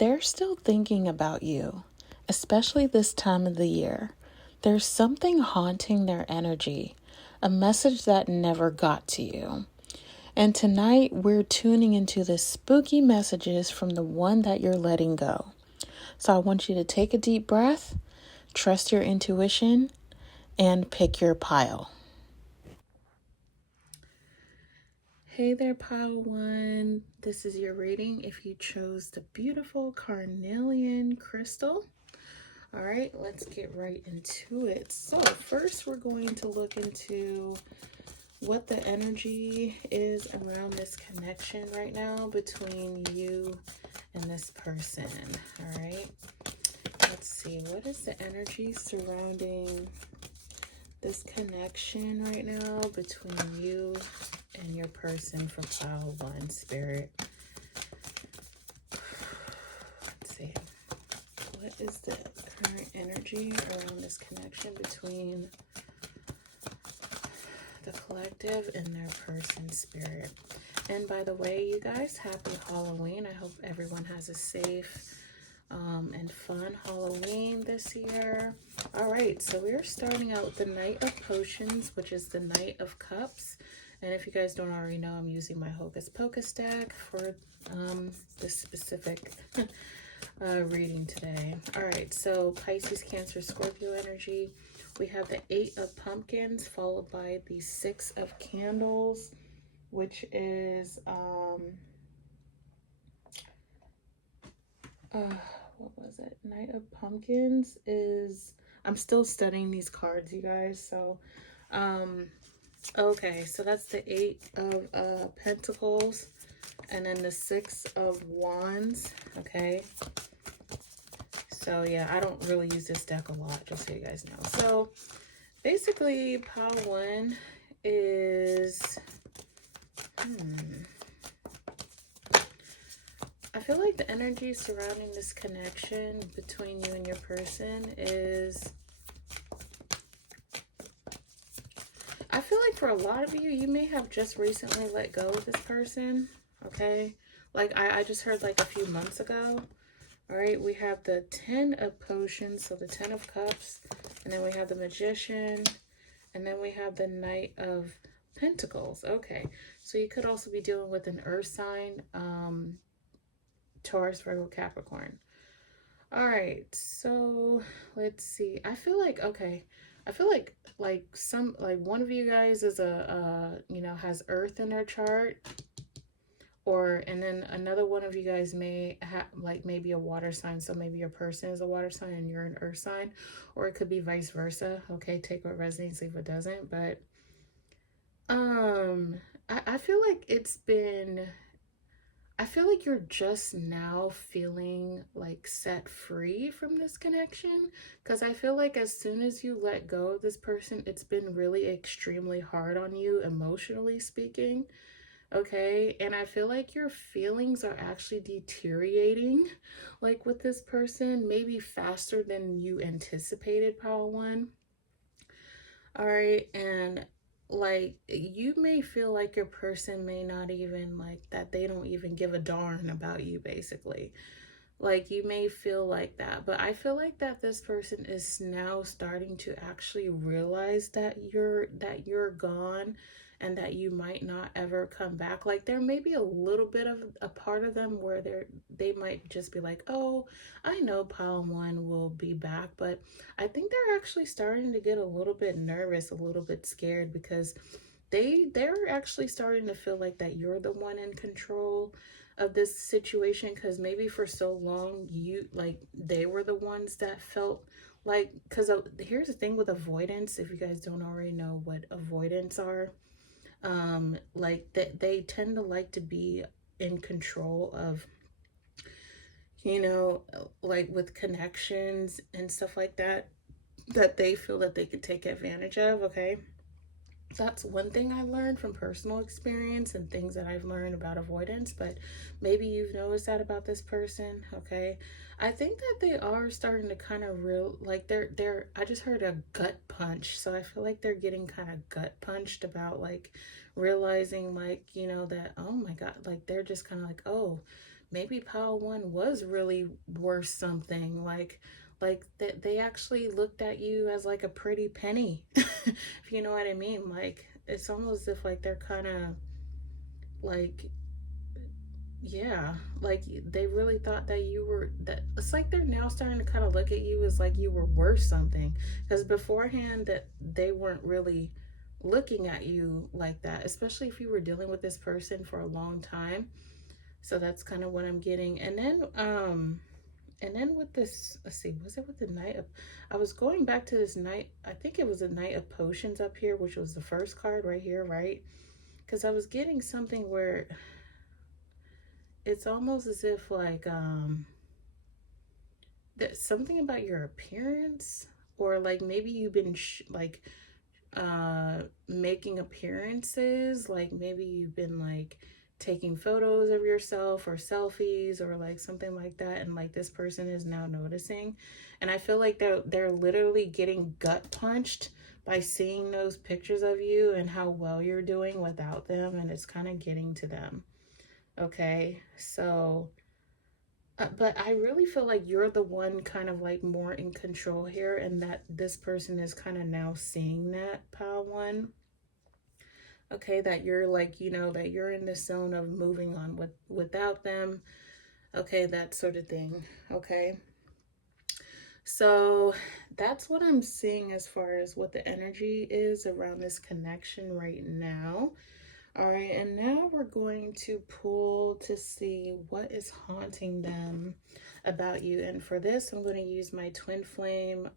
they're still thinking about you, especially this time of the year. There's something haunting their energy, a message that never got to you. And tonight we're tuning into the spooky messages from the one that you're letting go. So I want you to take a deep breath, trust your intuition, and pick your pile. Hey there, pile one. This is your reading if you chose the beautiful carnelian crystal. All right, let's get right into it. So first we're going to look into what the energy is around this connection right now between you and this person. All right, let's see, what is the energy surrounding this connection right now between you and your person for pile one, spirit? Let's see, what is the current energy around this connection between the collective and their person, spirit? And by the way, you guys, happy Halloween. I hope everyone has a safe and fun Halloween this year. All right, so we're starting out with the Knight of Potions, which is the Knight of Cups. And if you guys don't already know, I'm using my Hocus Pocus deck for this specific reading today. All right, so Pisces, Cancer, Scorpio energy. We have the 8 of Pumpkins followed by the 6 of Candles, which is what was it? Knight of Pumpkins is, I'm still studying these cards, you guys. So okay, so that's the 8 of Pentacles, and then the 6 of Wands. Okay, so yeah, I don't really use this deck a lot, just so you guys know. So basically, pile one is I feel like the energy surrounding this connection between you and your person is, I feel like for a lot of you, you may have just recently let go of this person, okay? Like I just heard like a few months ago. All right, we have the 10 of Potions, so the 10 of Cups, and then we have the Magician, and then we have the Knight of Pentacles. Okay, so you could also be dealing with an earth sign, Taurus, Virgo, Capricorn. All right, so let's see. I feel like, okay, I feel like some, like one of you guys is you know, has earth in their chart, or, and then another one of you guys may have like maybe a water sign. So maybe your person is a water sign and you're an earth sign, or it could be vice versa. Okay, take what resonates, leave what doesn't. But I feel like it's been, I feel like you're just now feeling like set free from this connection, because I feel like as soon as you let go of this person, it's been really extremely hard on you, emotionally speaking. Okay, and I feel like your feelings are actually deteriorating, like with this person, maybe faster than you anticipated, pile one. All right, and like you may feel like your person may not even, like, that they don't even give a darn about you, basically. Like you may feel like that, but I feel like that this person is now starting to actually realize that you're gone and that you might not ever come back. Like there may be a little bit of a part of them where they might just be like, oh, I know pile one will be back, but I think they're actually starting to get a little bit nervous, a little bit scared, because they're actually starting to feel like that you're the one in control of this situation, because maybe for so long you, like, they were the ones that felt like, because here's the thing with avoidance, if you guys don't already know what avoidance are, like that they tend to like to be in control of, you know, like with connections and stuff like that, that they feel that they could take advantage of. Okay, that's one thing I learned from personal experience and things that I've learned about avoidance, but maybe you've noticed that about this person. Okay, I think that they are starting to kind of like they're I just heard a gut punch, so I feel like they're getting kind of gut punched about, like, realizing, like, you know, that, oh my god, like they're just kind of like, oh, maybe pile one was really worth something, like that they actually looked at you as like a pretty penny. If you know what I mean. Like it's almost as if like they're kind of like, yeah, like they really thought that you were, that it's like they're now starting to kind of look at you as like you were worth something, because beforehand that they weren't really looking at you like that, especially if you were dealing with this person for a long time. So that's kind of what I'm getting. And then with this, let's see, was it with the Knight of, I was going back to this Knight, I think it was the Knight of Potions up here, which was the first card right here, right? Because I was getting something where it's almost as if like there's something about your appearance, or like maybe you've been like making appearances, like maybe you've been like taking photos of yourself or selfies or like something like that, and like this person is now noticing. And I feel like they're literally getting gut punched by seeing those pictures of you and how well you're doing without them, and it's kind of getting to them. Okay, so but I really feel like you're the one kind of like more in control here, and that this person is kind of now seeing that, pile one. Okay, that you're like, you know, that you're in the zone of moving on without them. Okay, that sort of thing. Okay. So that's what I'm seeing as far as what the energy is around this connection right now. All right, and now we're going to pull to see what is haunting them about you. And for this, I'm going to use my Twin Flame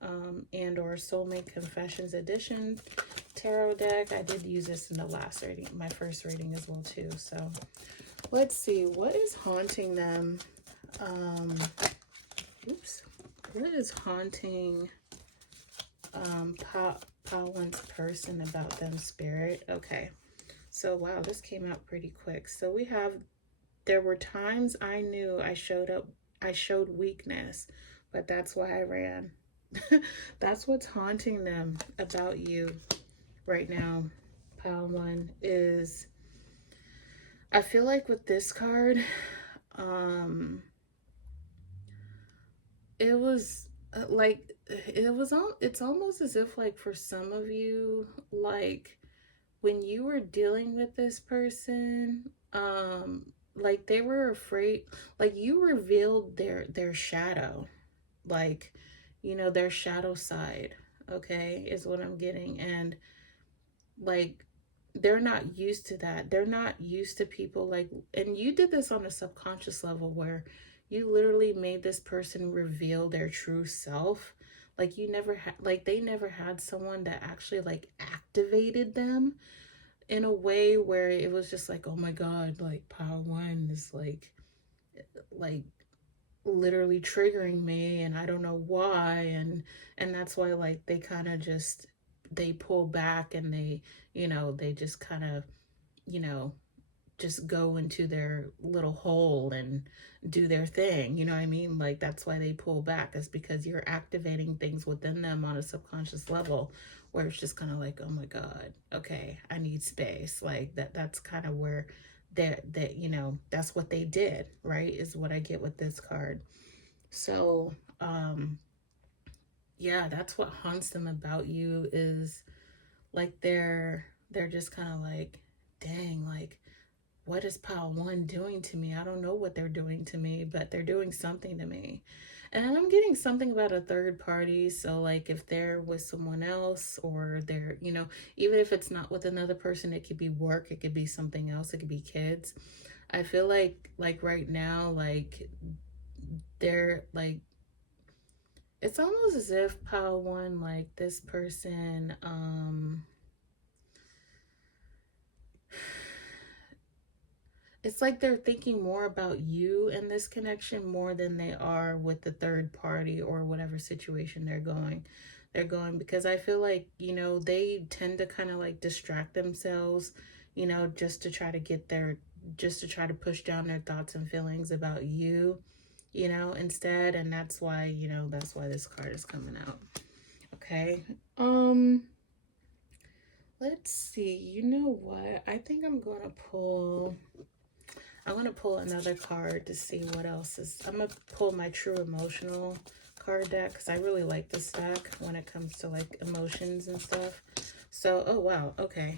and or Soulmate Confessions Edition tarot deck. I did use this in the last reading, my first reading as well too. So let's see, what is haunting them? Oops. What is haunting Pawan's person about them, Spirit? Okay. So, wow, this came out pretty quick. So we have, there were times I knew I showed weakness, but that's why I ran. That's what's haunting them about you right now, pile one, is I feel like with this card, it was like, it's almost as if like for some of you, like when you were dealing with this person, like they were afraid, like you revealed their shadow, like, you know, their shadow side, okay, is what I'm getting. And like they're not used to that. They're not used to people like, and you did this on a subconscious level where you literally made this person reveal their true self. Like you never had, like they never had someone that actually like activated them in a way where it was just like, oh my god, like power one is like literally triggering me and I don't know why. And that's why like they kind of just, they pull back and they, you know, they just kind of, you know, just go into their little hole and do their thing, you know what I mean? Like that's why they pull back, is because you're activating things within them on a subconscious level where it's just kind of like, oh my god, okay, I need space. Like that's kind of where that you know, that's what they did, right? Is what I get with this card. So yeah, that's what haunts them about you, is like they're just kind of like, dang, like what is pile one doing to me? I don't know what they're doing to me, but they're doing something to me. And I'm getting something about a third party. So like if they're with someone else, or they're, you know, even if it's not with another person, it could be work, it could be something else, it could be kids. I feel like right now, like they're like, it's almost as if pile one, like this person, it's like they're thinking more about you in this connection more than they are with the third party or whatever situation they're going, because I feel like, you know, they tend to kind of like distract themselves, you know, just to try to get their, just to try to push down their thoughts and feelings about you, you know, instead. And that's why, you know, that's why this card is coming out. Okay. Let's see, you know what, I think I'm gonna pull, I'm going to pull another card to see what else is. I'm going to pull my true emotional card deck because I really like this deck when it comes to like emotions and stuff. So, oh wow, okay.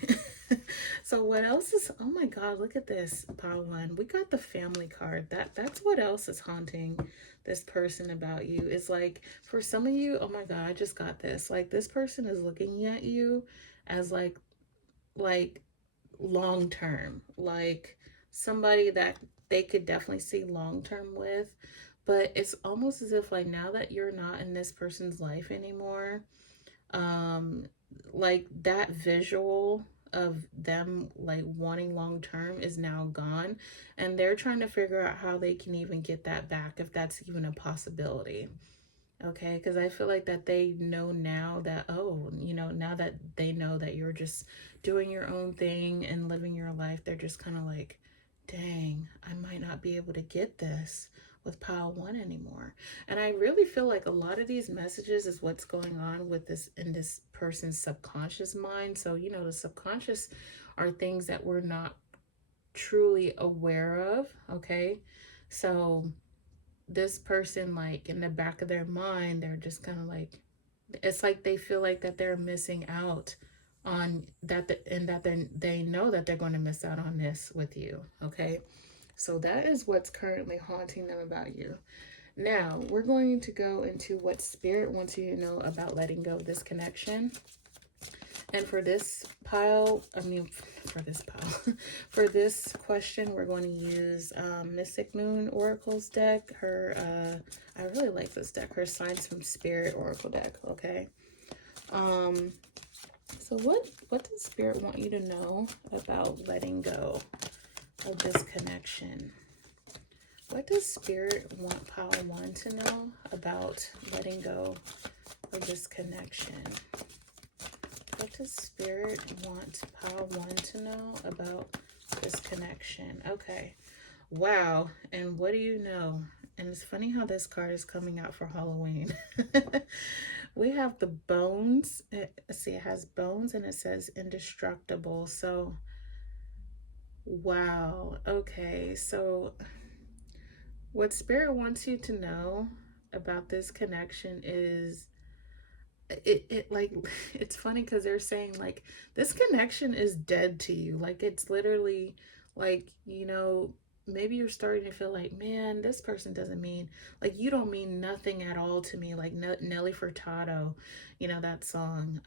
So what else is, oh my God, look at this, pile one. We got the family card. That's what else is haunting this person about you. Is like, for some of you, oh my God, I just got this. Like, this person is looking at you as like long term, like somebody that they could definitely see long term with. But it's almost as if like now that you're not in this person's life anymore, um like that visual of them like wanting long term is now gone, and they're trying to figure out how they can even get that back, if that's even a possibility. Okay, because I feel like that they know now that, oh, now that they know that you're just doing your own thing and living your life, they're just kind of like, dang, I might not be able to get this with pile one anymore. And I really feel like a lot of these messages is what's going on with this in this person's subconscious mind. So, the subconscious are things that we're not truly aware of. Okay, so this person, like in the back of their mind, they're just kind of like, it's like they feel like that they're missing out on that, and that they know that they're going to miss out on this with you. Okay, so that is what's currently haunting them about you. Now we're going to go into what spirit wants you to know about letting go of this connection. And for this pile, for this question, we're going to use Mystic Moon Oracle's deck. I really like this deck. Her Signs from Spirit Oracle deck. Okay. So what does Spirit want you to know about letting go of this connection? What does Spirit want pile one to know about letting go of this connection? What does Spirit want pile one to know about this connection? Okay. Wow. And what do you know? And it's funny how this card is coming out for Halloween. We have the bones. See, it has bones and it says indestructible. So, wow. Okay. So, what Spirit wants you to know about this connection is it like, it's funny because they're saying like this connection is dead to you. Like, it's literally like, maybe you're starting to feel like, man, this person doesn't mean, like, you don't mean nothing at all to me. Like Nelly Furtado, that song,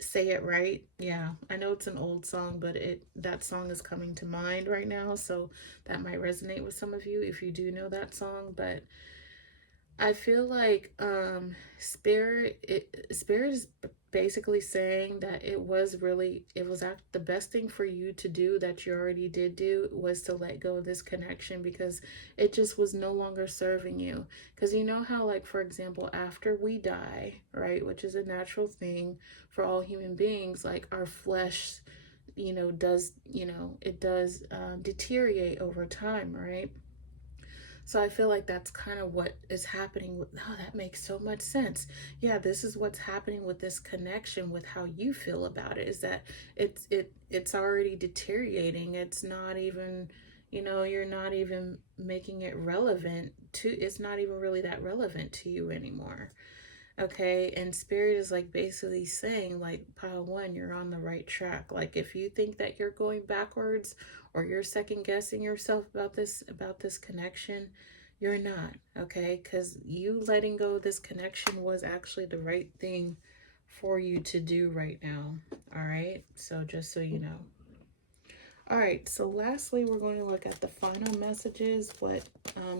Say It Right. Yeah, I know it's an old song, but that song is coming to mind right now, so that might resonate with some of you if you do know that song. But I feel like spirit is basically saying that it was the best thing for you to do, that you already did do, was to let go of this connection, because it just was no longer serving you. Because you know how, like, for example, after we die, right, which is a natural thing for all human beings, like our flesh, it does deteriorate over time, right? So I feel like that's kind of what is happening with, oh, that makes so much sense. Yeah, this is what's happening with this connection, with how you feel about it, is that it's already deteriorating. It's not even, you're not even making it relevant to, it's not even really that relevant to you anymore. Okay, and Spirit is like basically saying, like, pile one, you're on the right track. Like, if you think that you're going backwards or you're second guessing yourself about this connection, you're not. Okay, because you letting go of this connection was actually the right thing for you to do right now. All right, so just so you know. All right, so lastly, we're going to look at the final messages, what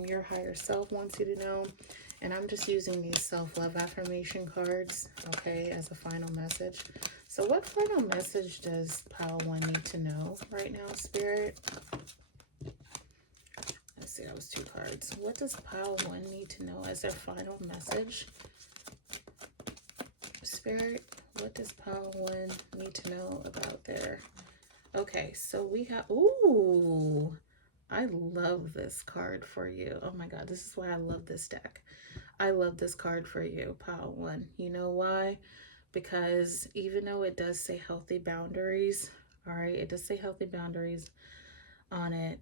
your higher self wants you to know. And I'm just using these self-love affirmation cards, okay, as a final message. So what final message does pile one need to know right now, Spirit? Let's see, that was two cards. What does pile one need to know as their final message? Spirit, what does pile one need to know about their... Okay, so we have... Ooh, I love this card for you. Oh my God, this is why I love this deck. I love this card for you, pile one. You know why? Because even though it does say healthy boundaries, all right, it does say healthy boundaries, on it.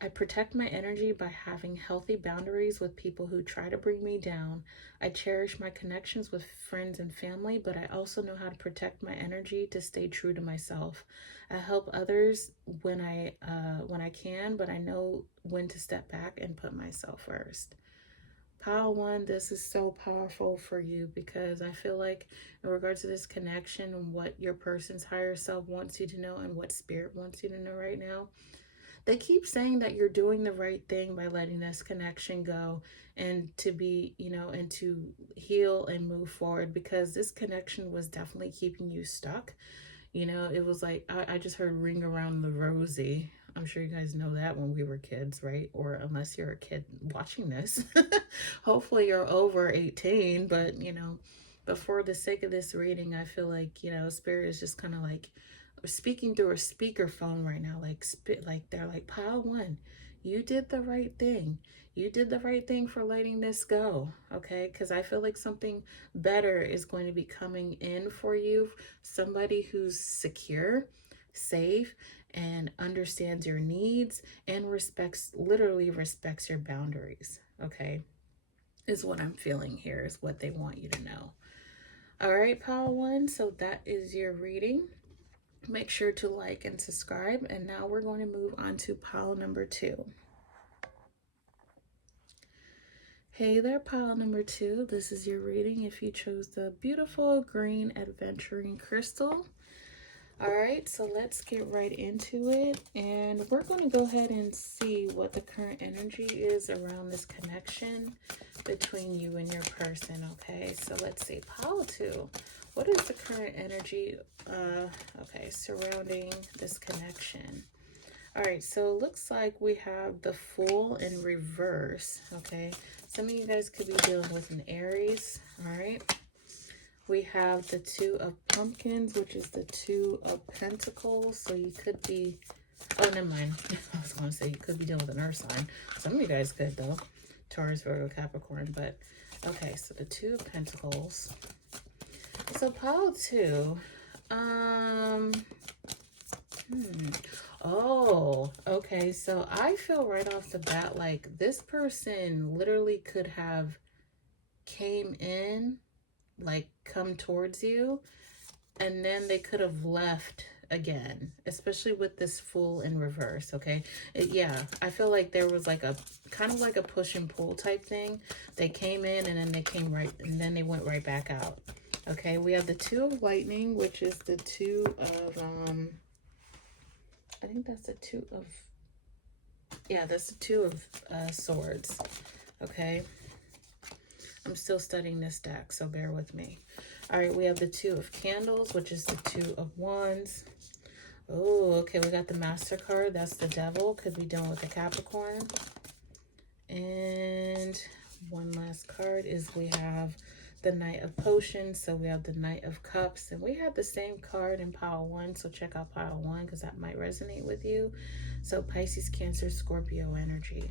I protect my energy by having healthy boundaries with people who try to bring me down. I cherish my connections with friends and family, but I also know how to protect my energy to stay true to myself. I help others when I can, but I know when to step back and put myself first. Pile one, this is so powerful for you because I feel like, in regards to this connection and what your person's higher self wants you to know and what spirit wants you to know right now, they keep saying that you're doing the right thing by letting this connection go and to be, and to heal and move forward, because this connection was definitely keeping you stuck. It was like, I just heard ring around the rosy. I'm sure you guys know that when we were kids, right? Or unless you're a kid watching this. Hopefully you're over 18, but for the sake of this reading, I feel like, Spirit is just kind of like speaking through a speakerphone right now. Like they're like, pile one, you did the right thing. You did the right thing for letting this go, okay? Because I feel like something better is going to be coming in for you. Somebody who's secure, safe, and understands your needs and literally respects your boundaries, okay? Is what I'm feeling here, is what they want you to know. All right, pile one, so that is your reading. Make sure to like and subscribe. And now we're going to move on to pile number two. Hey there, pile number two. This is your reading if you chose the beautiful green adventuring crystal. All right, so let's get right into it. And we're going to go ahead and see what the current energy is around this connection between you and your person, okay? So let's see, pile two. What is the current energy, surrounding this connection? All right, so it looks like we have the Fool in reverse, okay? Some of you guys could be dealing with an Aries, all right? We have the Two of Pumpkins, which is the Two of Pentacles. So you could be, oh, never mind. I was going to say you could be dealing with an earth sign. Some of you guys could, though. Taurus, Virgo, Capricorn. But, okay, so the Two of Pentacles. So pile two, oh, okay. So I feel right off the bat like this person literally could have came in, like come towards you, and then they could have left again, especially with this Fool in reverse, okay? Yeah, I feel like there was like a kind of like a push and pull type thing. They came in and then they went right back out. Okay, we have the Two of Lightning, which is the two of I think that's the two of, yeah, that's the Two of Swords. Okay, I'm still studying this deck, so bear with me. All right, we have the Two of Candles, which is the Two of Wands. Oh, okay, we got the Master card. That's the Devil. Could be dealing with the Capricorn. And one last card is we have the Knight of Potions. So we have the Knight of Cups. And we had the same card in pile one. So check out pile one because that might resonate with you. So Pisces, Cancer, Scorpio energy.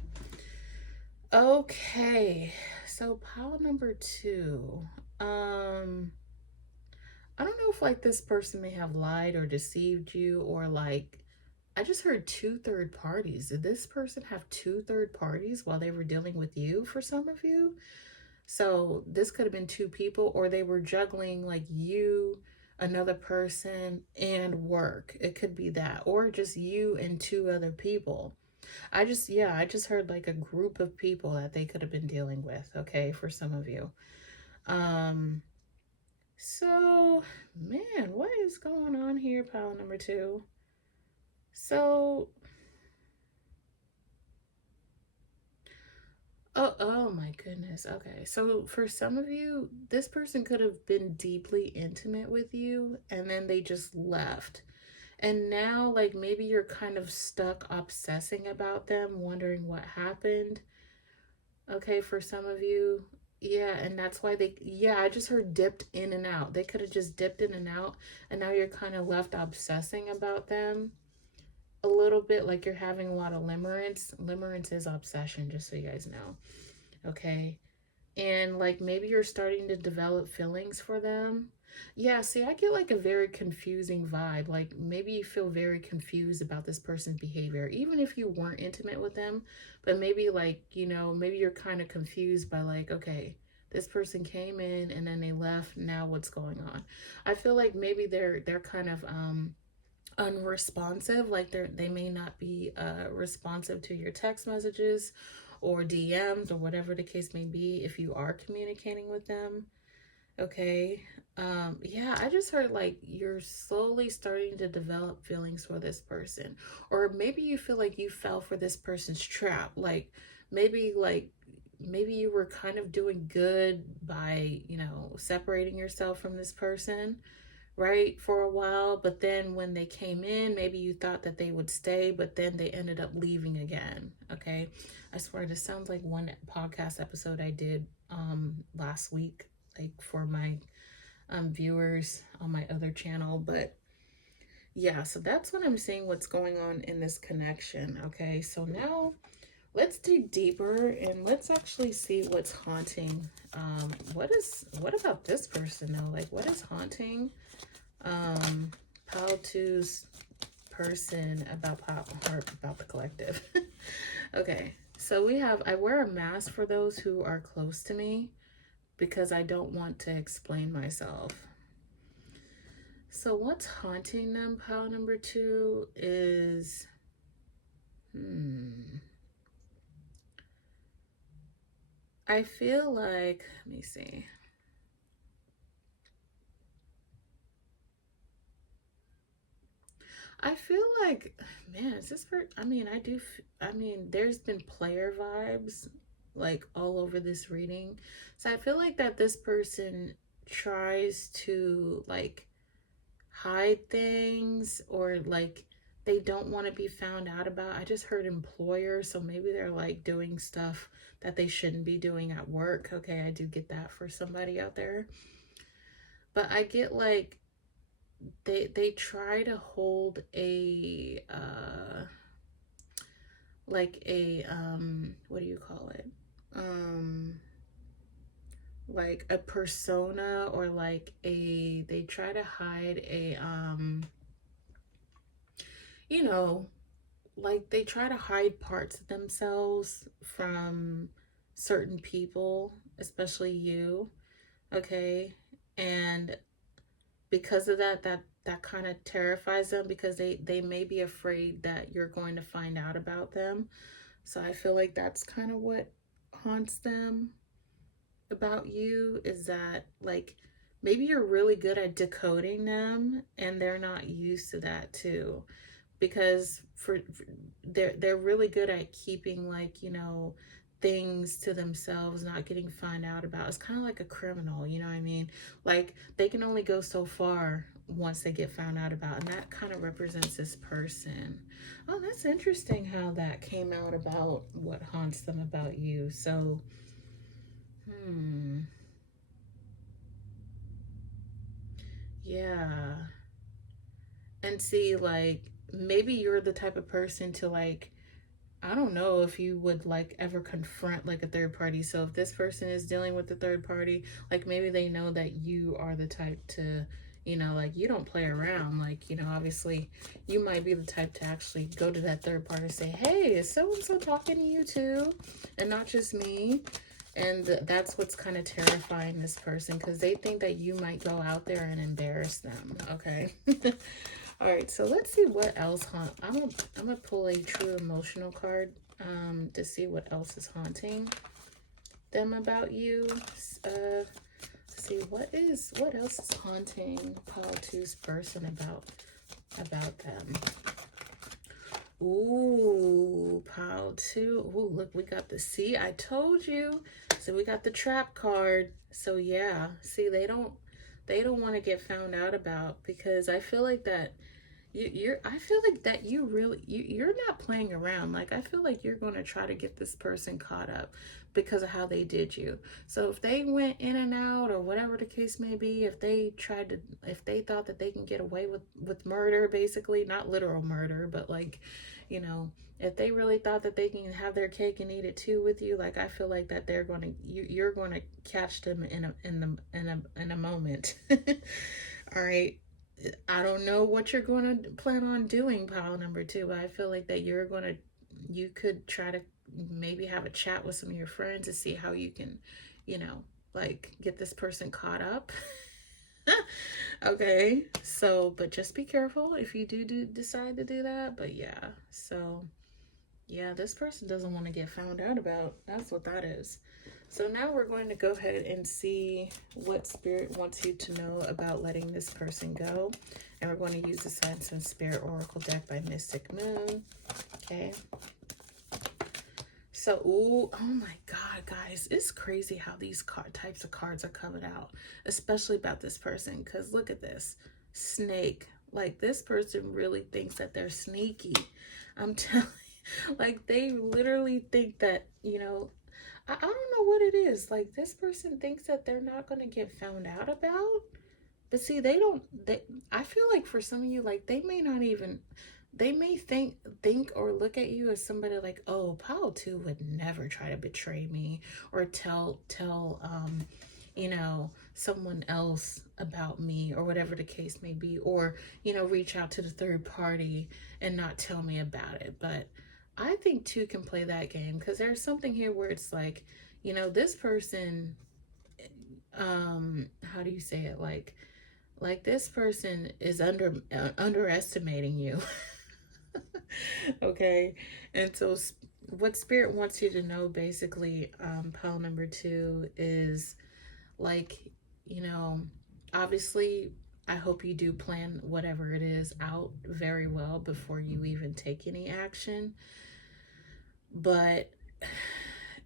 Okay, so pile number two. I don't know if like this person may have lied or deceived you, or like, I just heard two third parties. Did this person have two third parties while they were dealing with you for some of you? So this could have been two people, or they were juggling like you, another person, and work. It could be that, or just you and two other people. I just heard like a group of people that they could have been dealing with, okay, for some of you. So, man, what is going on here, pile number two? So, oh my goodness. Okay, so for some of you, this person could have been deeply intimate with you, and then they just left. And now, like, maybe you're kind of stuck obsessing about them, wondering what happened. Okay, for some of you, yeah, and that's why I just heard dipped in and out. They could have just dipped in and out, and now you're kind of left obsessing about them a little bit, like you're having a lot of limerence. Limerence is obsession, just so you guys know, okay? And like maybe you're starting to develop feelings for them. Yeah, see, I get like a very confusing vibe. Like maybe you feel very confused about this person's behavior, even if you weren't intimate with them. But maybe like, maybe you're kind of confused by like, okay, this person came in and then they left. Now what's going on? I feel like maybe they're kind of unresponsive. Like they may not be responsive to your text messages or DMs or whatever the case may be if you are communicating with them. Okay. Yeah, I just heard like you're slowly starting to develop feelings for this person. Or maybe you feel like you fell for this person's trap. Like maybe you were kind of doing good by, separating yourself from this person, right? For a while, but then when they came in, maybe you thought that they would stay, but then they ended up leaving again. Okay. I swear this sounds like one podcast episode I did last week, like for my viewers on my other channel. But yeah, so that's what I'm seeing, what's going on in this connection. Okay, so now let's dig deeper and let's actually see what's haunting. What about this person though? Like what is haunting Pal 2's person about about the collective? Okay, so we have, I wear a mask for those who are close to me because I don't want to explain myself. So what's haunting them, pile number 2, is I feel like, let me see. I feel like, man, is this for, I mean, there's been player vibes like all over this reading. So I feel like that this person tries to like hide things, or like they don't want to be found out about. I just heard employer, so maybe they're like doing stuff that they shouldn't be doing at work. Okay, I do get that for somebody out there. But I get they try to hold a like a what do you call it? Um like a persona, or like a, they try to hide a you know like they try to hide parts of themselves from certain people, especially you. Okay. And because of that, that kind of terrifies them, because they may be afraid that you're going to find out about them. So I feel like that's kind of what haunts them about you, is that like maybe you're really good at decoding them and they're not used to that too, because they're really good at keeping like, things to themselves, not getting found out about. It's kind of like a criminal, you know what I mean? Like they can only go so far once they get found out about, and that kind of represents this person. Oh, that's interesting how that came out about what haunts them about you. So yeah. And see, like maybe you're the type of person to like, I don't know if you would like ever confront like a third party. So if this person is dealing with the third party, like maybe they know that you are the type to, like you don't play around. Like, obviously you might be the type to actually go to that third party and say, hey, is so and so talking to you too? And not just me. And that's what's kind of terrifying this person, because they think that you might go out there and embarrass them. Okay. All right, so let's see what else I'm gonna pull a true emotional card to see what else is haunting them about you. Let's see what else is haunting Pile 2's person about them. Ooh, Pile 2. Ooh, look, we got the, see, I told you. So we got the trap card. So yeah, see, they don't want to get found out about, because I feel like that I feel like that you're not playing around. Like, I feel like you're going to try to get this person caught up because of how they did you. So if they went in and out or whatever the case may be, if they thought that they can get away with murder, basically, not literal murder, but like, you know, if they really thought that they can have their cake and eat it too with you, like, I feel like that you're going to catch them in a moment. All right. I don't know what you're going to plan on doing, pile number two, but I feel like that you could try to maybe have a chat with some of your friends to see how you can, you know, like, get this person caught up. Okay, so, but just be careful if you do decide to do that. But yeah, so yeah, this person doesn't want to get found out about. That's what that is. So now we're going to go ahead and see what Spirit wants you to know about letting this person go. And we're going to use the Science and Spirit Oracle deck by Mystic Moon. Okay. So, ooh, oh my God, guys. It's crazy how these types of cards are coming out. Especially about this person. Because look at this. Snake. Like, this person really thinks that they're sneaky. I'm telling you. Like, they literally think that, you know, I don't know what it is. Like, this person thinks that they're not going to get found out about. But see, I feel like for some of you, like, they may think or look at you as somebody like, oh, Paul too would never try to betray me or tell you know, someone else about me or whatever the case may be, or, you know, reach out to the third party and not tell me about it. But I think two can play that game because there's something here where it's like, you know, this person, how do you say it? Like this person is underestimating you. Okay. And so what Spirit wants you to know, basically, pile number two is, like, you know, obviously, I hope you do plan whatever it is out very well before you even take any action. But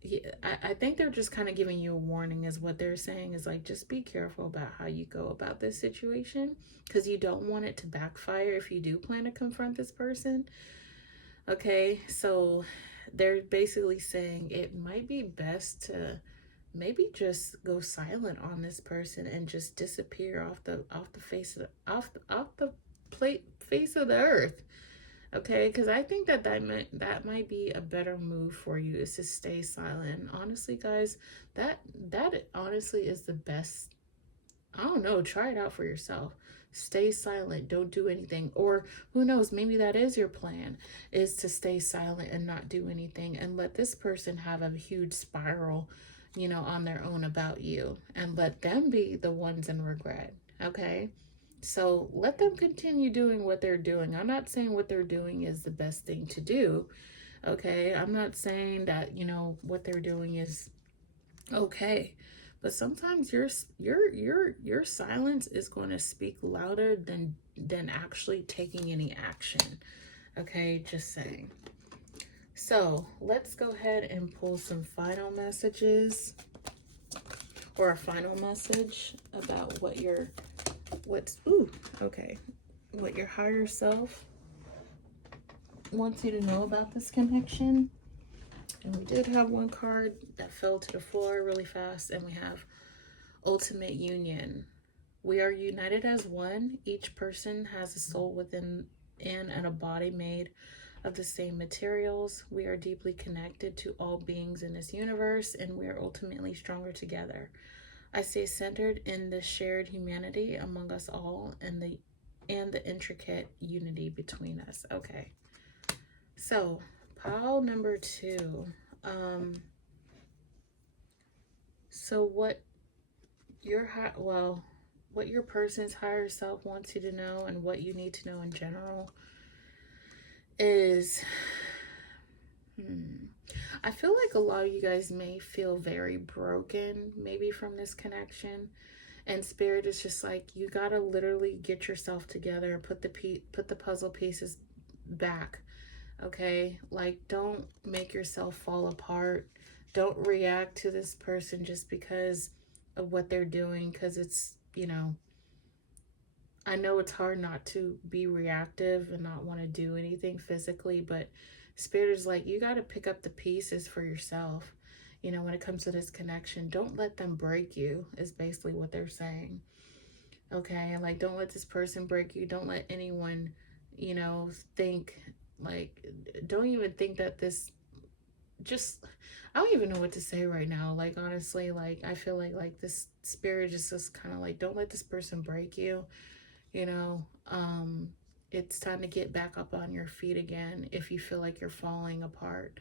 yeah, I think they're just kind of giving you a warning, is what they're saying, is like, just be careful about how you go about this situation because you don't want it to backfire if you do plan to confront this person. Okay, so they're basically saying it might be best to maybe just go silent on this person and just disappear off the face of the face of the earth. Okay, because I think that might be a better move for you, is to stay silent. Honestly, guys, that honestly is the best. I don't know, try it out for yourself. Stay silent, don't do anything. Or who knows, maybe that is your plan, is to stay silent and not do anything and let this person have a huge spiral, you know, on their own about you, and let them be the ones in regret. Okay, so let them continue doing what they're doing. I'm not saying what they're doing is the best thing to do. Okay, I'm not saying that, you know, what they're doing is okay, but sometimes your silence is going to speak louder than actually taking any action. Okay, just saying. So let's go ahead and pull some final messages, or a final message about what your higher self wants you to know about this connection. And we did have one card that fell to the floor really fast, and we have ultimate union. We are united as one. Each person has a soul within and a body made of the same materials. We are deeply connected to all beings in this universe, and we are ultimately stronger together. I stay centered in the shared humanity among us all, and the intricate unity between us. Okay, so pile number two. So what your person's higher self wants you to know, and what you need to know in general, is I feel like a lot of you guys may feel very broken, maybe from this connection, and Spirit is just like, you gotta literally get yourself together and put the puzzle pieces back. Okay, like, don't make yourself fall apart. Don't react to this person just because of what they're doing, because it's, you know, I know it's hard not to be reactive and not want to do anything physically, but Spirit is like, you got to pick up the pieces for yourself. You know, when it comes to this connection, don't let them break you, is basically what they're saying. Okay. Like, don't let this person break you. Don't let anyone, you know, think like, don't even think that this just, I don't even know what to say right now. Like, honestly, like, I feel like this spirit is just kind of like, don't let this person break you, you know. It's time to get back up on your feet again if you feel like you're falling apart.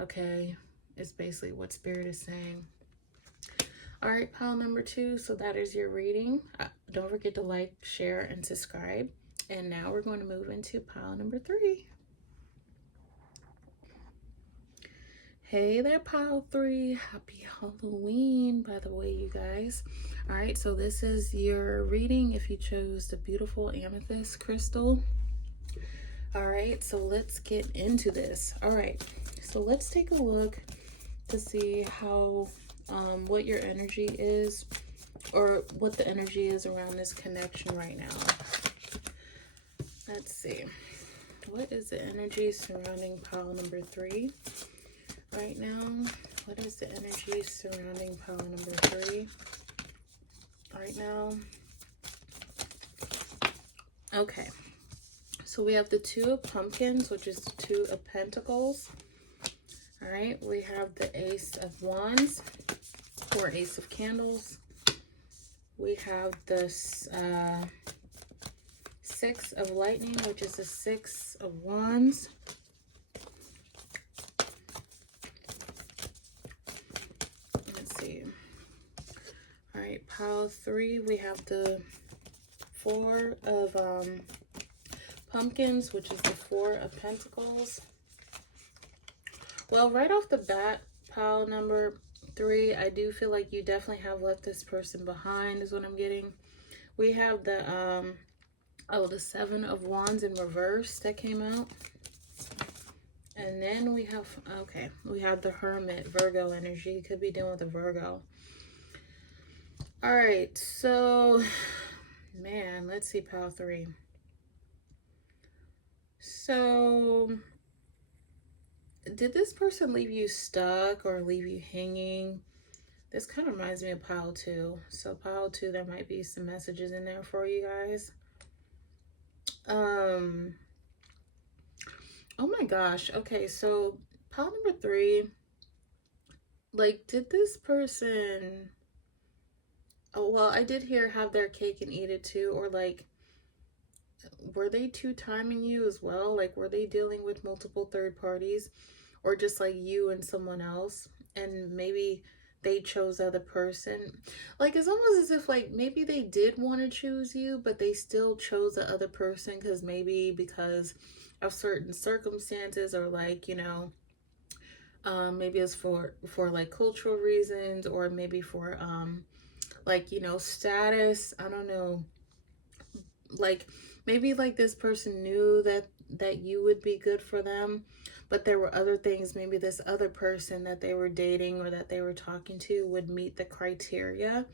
Okay, it's basically what spirit is saying. All right, pile number 2, so that is your reading. Don't forget to like, share, and subscribe. And now we're going to move into pile number 3. Hey there, pile 3. Happy Halloween, by the way, you guys. All right, so this is your reading if you chose the beautiful amethyst crystal. All right, so let's get into this. All right, so let's take a look to see how, what your energy is, or what the energy is around this connection right now. Let's see. What is the energy surrounding pile number 3 right now? What is the energy surrounding pile number 3 right now? Okay. So we have the 2 of pumpkins, which is the 2 of pentacles. All right. We have the ace of wands, or ace of candles. We have the 6 of lightning, which is the 6 of wands. Let's see. All right, pile 3, we have the 4 of pumpkins, which is the 4 of pentacles. Well, right off the bat, pile number 3, I do feel like you definitely have left this person behind, is what I'm getting. We have the the 7 of wands in reverse that came out. And then we have, okay, we have the hermit, Virgo energy. Could be dealing with a Virgo. All right, so, man, let's see pile 3. So, did this person leave you stuck or leave you hanging? This kind of reminds me of pile 2. So pile 2, there might be some messages in there for you guys. Oh my gosh. Okay, so pile number 3, like, did this person, oh, well, I did hear have their cake and eat it too, or like, were they two-timing you as well? Like, were they dealing with multiple third parties, or just like you and someone else, and maybe they chose the other person? Like, it's almost as if like maybe they did want to choose you, but they still chose the other person because of certain circumstances, or like, you know, maybe it's for like cultural reasons, or maybe for like, you know, status. I don't know. Like, maybe like this person knew that you would be good for them, but there were other things, maybe this other person that they were dating or that they were talking to would meet the criteria,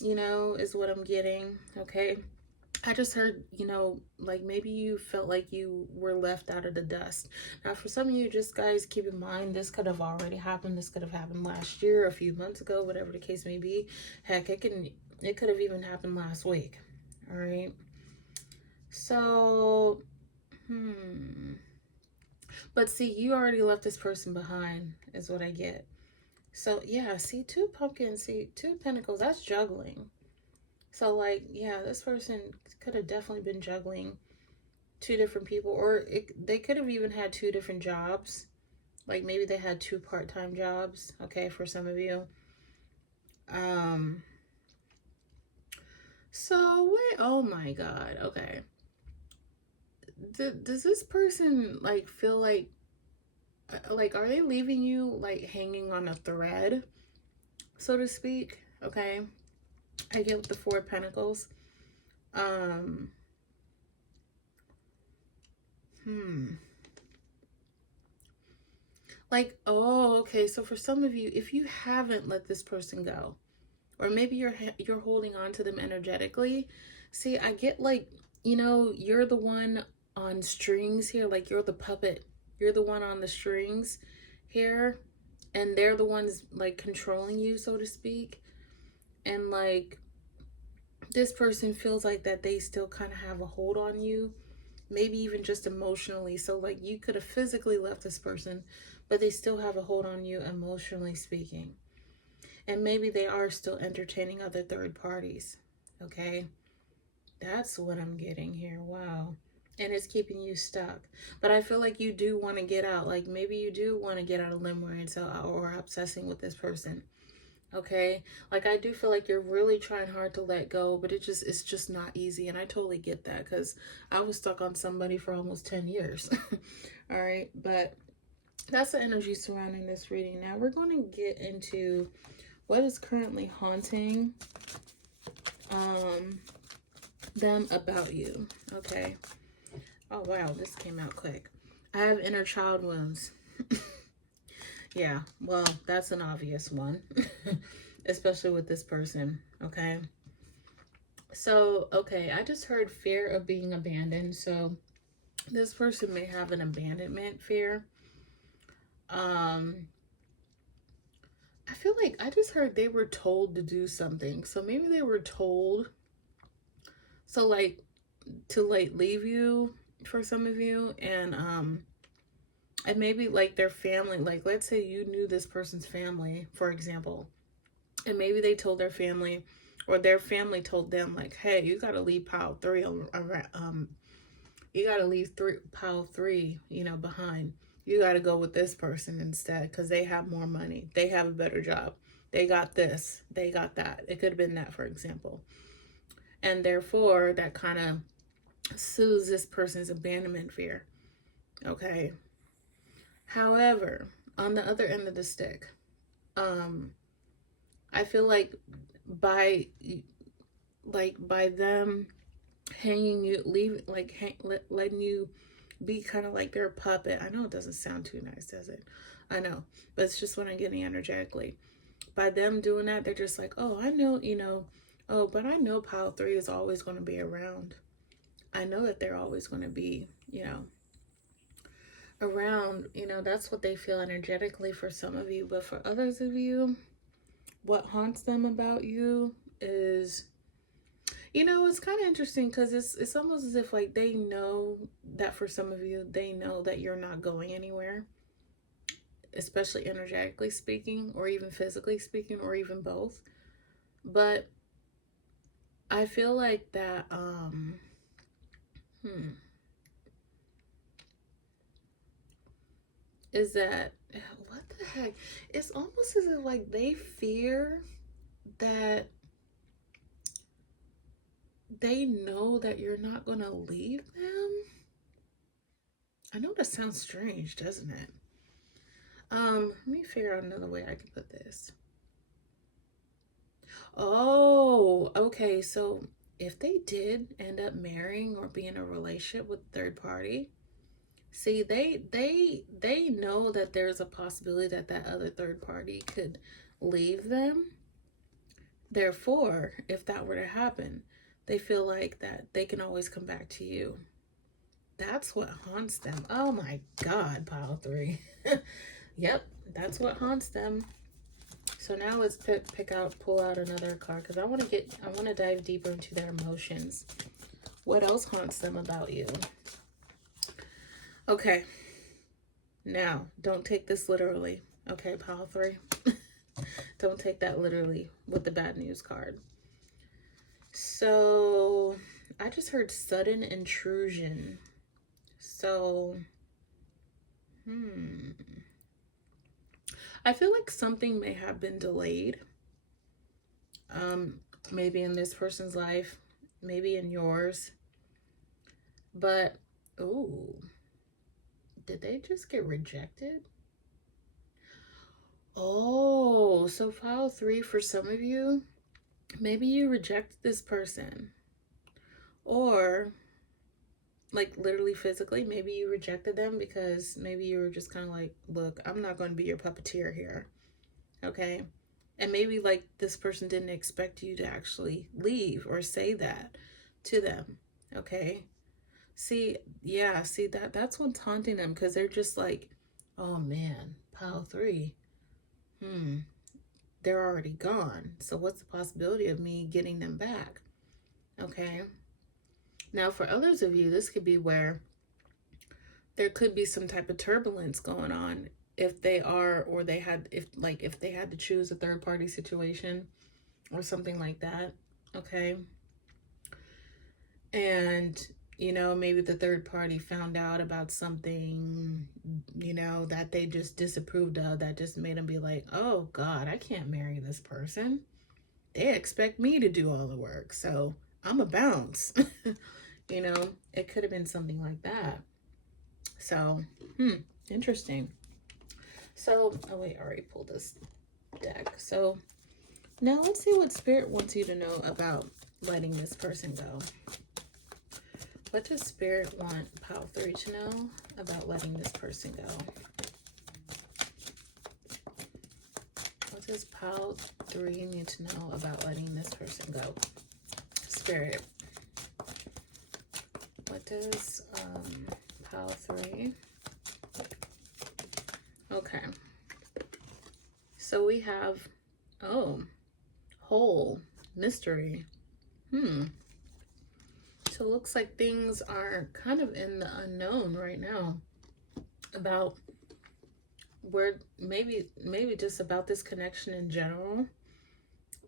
you know, is what I'm getting. Okay, I just heard, you know, like maybe you felt like you were left out of the dust. Now, for some of you, just guys, keep in mind, this could have already happened. This could have happened last year, a few months ago, whatever the case may be. Heck, it could have even happened last week. All right. So, but see, you already left this person behind, is what I get. So yeah, see, 2 pumpkins, see, 2 pentacles, that's juggling. So like, yeah, this person could have definitely been juggling 2 different people, or they could have even had 2 different jobs. Like maybe they had 2 part-time jobs, okay, for some of you. So wait, oh my God, okay. Does this person like feel like, are they leaving you like hanging on a thread, so to speak? Okay, I get with the 4 of Pentacles. Like, oh, okay, so for some of you, if you haven't let this person go, or maybe you're holding on to them energetically, See, I get like, you're the one on strings here, like you're the puppet. You're the one on the strings here, and they're the ones like controlling you, so to speak. And like this person feels like that they still kind of have a hold on you, maybe even just emotionally. So like you could have physically left this person, but they still have a hold on you emotionally speaking. And maybe they are still entertaining other third parties. Okay? That's what I'm getting here. Wow. And it's keeping you stuck. But I feel like you do want to get out. Like maybe you do want to get out of limbo and so or obsessing with this person. Okay? Like I do feel like you're really trying hard to let go, but it's just not easy. And I totally get that because I was stuck on somebody for almost 10 years. All right, but that's the energy surrounding this reading. Now we're going to get into what is currently haunting them about you. Okay. Oh wow, this came out quick. I have inner child wounds. Yeah, well, that's an obvious one. Especially with this person. Okay. So, okay, I just heard fear of being abandoned. So this person may have an abandonment fear. I feel like I just heard they were told to do something. So maybe they were told, so like to like leave you for some of you, and maybe like their family, like let's say you knew this person's family, for example, and maybe they told their family or their family told them like, hey, you got to leave pile 3 you got to leave pile 3, behind. You got to go with this person instead because they have more money. They have a better job. They got this. They got that. It could have been that, for example. And therefore, that kind of soothes this person's abandonment fear. Okay. However, on the other end of the stick, I feel like by by them hanging you, leaving, like letting you be kind of like their puppet. I know it doesn't sound too nice, does it? I know, but it's just what I'm getting energetically. By them doing that, they're just like, oh, I know, oh, but I know pile 3 is always going to be around. I know that they're always going to be, around. That's what they feel energetically for some of you. But for others of you, what haunts them about you is, it's kind of interesting because it's almost as if like they know that for some of you, they know that you're not going anywhere, especially energetically speaking, or even physically speaking, or even both. But I feel like that, is that, what the heck? It's almost as if like they fear that they know that you're not going to leave them. I know that sounds strange, doesn't it? Let me figure out another way I can put this. Oh, okay. So if they did end up marrying or be in a relationship with a third party, see, they know that there's a possibility that that other third party could leave them. Therefore, if that were to happen, they feel like that they can always come back to you. That's what haunts them. Oh my God, pile 3. Yep, that's what haunts them. So now let's pull out another card because I want to dive deeper into their emotions. What else haunts them about you? Okay. Now, don't take this literally. Okay, pile 3. Don't take that literally with the bad news card. So, I just heard sudden intrusion. So, I feel like something may have been delayed. Maybe in this person's life, maybe in yours. But, ooh, did they just get rejected? Oh, so file 3 for some of you, maybe you rejected this person. Or, like literally physically, maybe you rejected them because maybe you were just kind of like, look, I'm not going to be your puppeteer here. Okay? And maybe like this person didn't expect you to actually leave or say that. to them. Okay. See, yeah, see that's what's haunting them, because they're just like, oh man, pile three. Hmm. They're already gone. So what's the possibility of me getting them back? Okay. Now for others of you, this could be where there could be some type of turbulence going on, if they are, or they had, if they had to choose a third party situation or something like that. Okay. And maybe the third party found out about something, that they just disapproved of, that just made them be like, oh God, I can't marry this person. They expect me to do all the work, so I'm a bounce. It could have been something like that. So, interesting. So, oh wait, I already pulled this deck. So now let's see what Spirit wants you to know about letting this person go. What does Spirit want pile 3 to know about letting this person go? What does pile 3 need to know about letting this person go? Spirit. What does pile 3? Okay. So we have, whole, mystery. So it looks like things are kind of in the unknown right now about where, maybe just about this connection in general,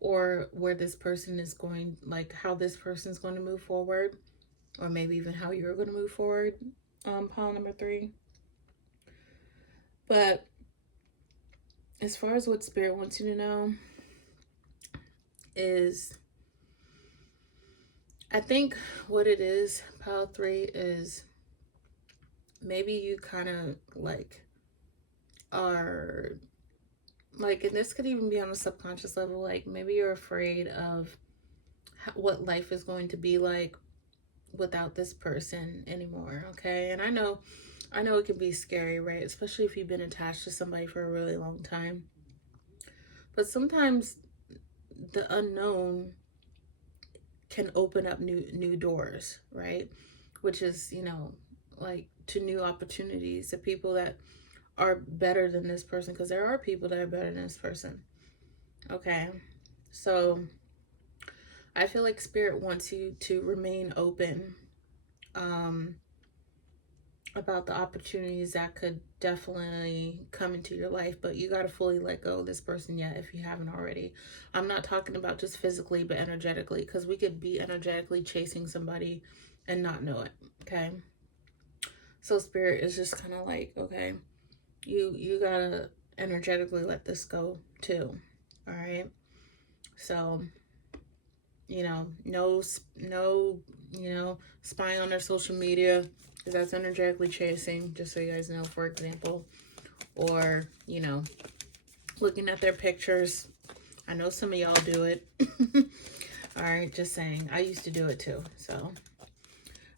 or where this person is going, like how this person is going to move forward, or maybe even how you're going to move forward, pile number 3. But as far as what Spirit wants you to know is, I think what it is, pile 3, is maybe you kind of like are like, and this could even be on a subconscious level, like maybe you're afraid of what life is going to be like without this person anymore. Okay. And I know it can be scary, right? Especially if you've been attached to somebody for a really long time. But sometimes the unknown can open up new doors, right? Which is, like to new opportunities, to people that are better than this person, because there are people that are better than this person. Okay. So I feel like Spirit wants you to remain open about the opportunities that could definitely come into your life, but you got to fully let go of this person yet, if you haven't already. I'm not talking about just physically, but energetically, because we could be energetically chasing somebody and not know it. Okay. So Spirit is just kind of like, okay, you gotta energetically let this go too. All right. So, no, spying on their social media, because that's energetically chasing, just so you guys know, for example. Or, looking at their pictures. I know some of y'all do it. All right, just saying. I used to do it too. So,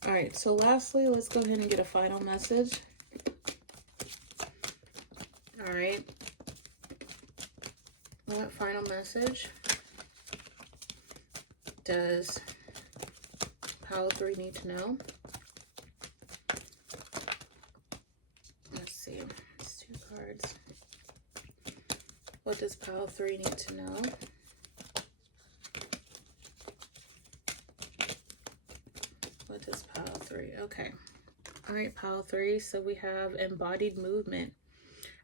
all right. So lastly, let's go ahead and get a final message. All right. What final message does pile 3 need to know? Let's see. It's 2 cards. What does pile 3 need to know? What does pile 3? Okay. All right, pile 3. So we have embodied movement.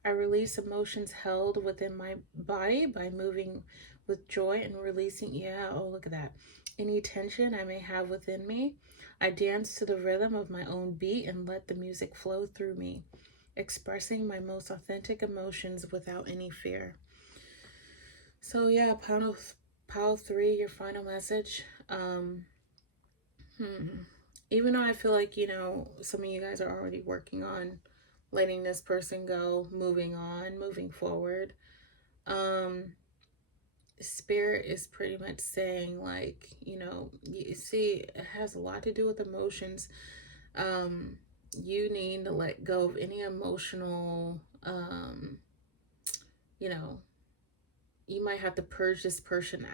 I release emotions held within my body by moving with joy and releasing, look at that, any tension I may have within me. I dance to the rhythm of my own beat and let the music flow through me, expressing my most authentic emotions without any fear. So yeah, pile 3, your final message. Even though I feel like, some of you guys are already working on letting this person go, moving on, moving forward. Spirit is pretty much saying, like, you see, it has a lot to do with emotions. You need to let go of any emotional, you might have to purge this person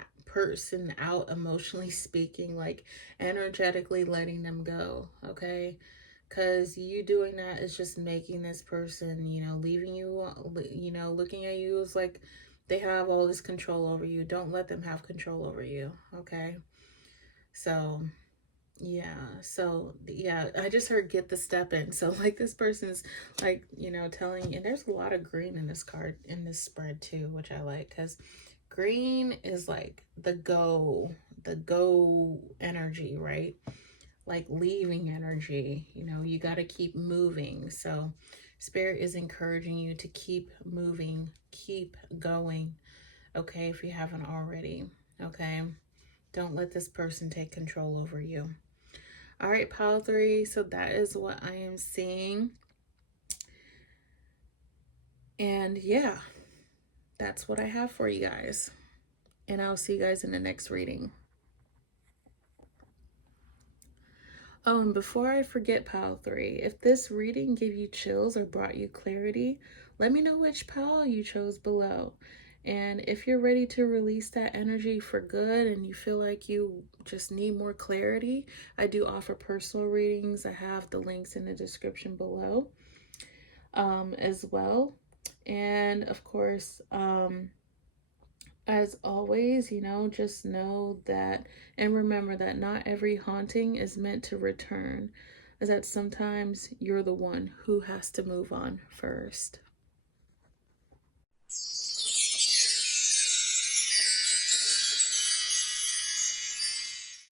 out, emotionally speaking, like energetically letting them go, okay? Because you doing that is just making this person, leaving you, looking at you as like they have all this control over you. Don't let them have control over you, okay? So yeah, I just heard get the step in. So like this person's like, telling, and there's a lot of green in this card, in this spread too, which I like, because green is like the go energy, right? Like leaving energy, you got to keep moving. So spirit is encouraging you to keep moving, keep going, okay, if you haven't already, okay? Don't let this person take control over you. All right, pile 3. So that is what I am seeing. And yeah, that's what I have for you guys. And I'll see you guys in the next reading. Oh, and before I forget, pile 3, if this reading gave you chills or brought you clarity, let me know which pile you chose below. And if you're ready to release that energy for good and you feel like you just need more clarity, I do offer personal readings. I have the links in the description below as well. And of course, as always, just know that and remember that not every haunting is meant to return, is that sometimes you're the one who has to move on first.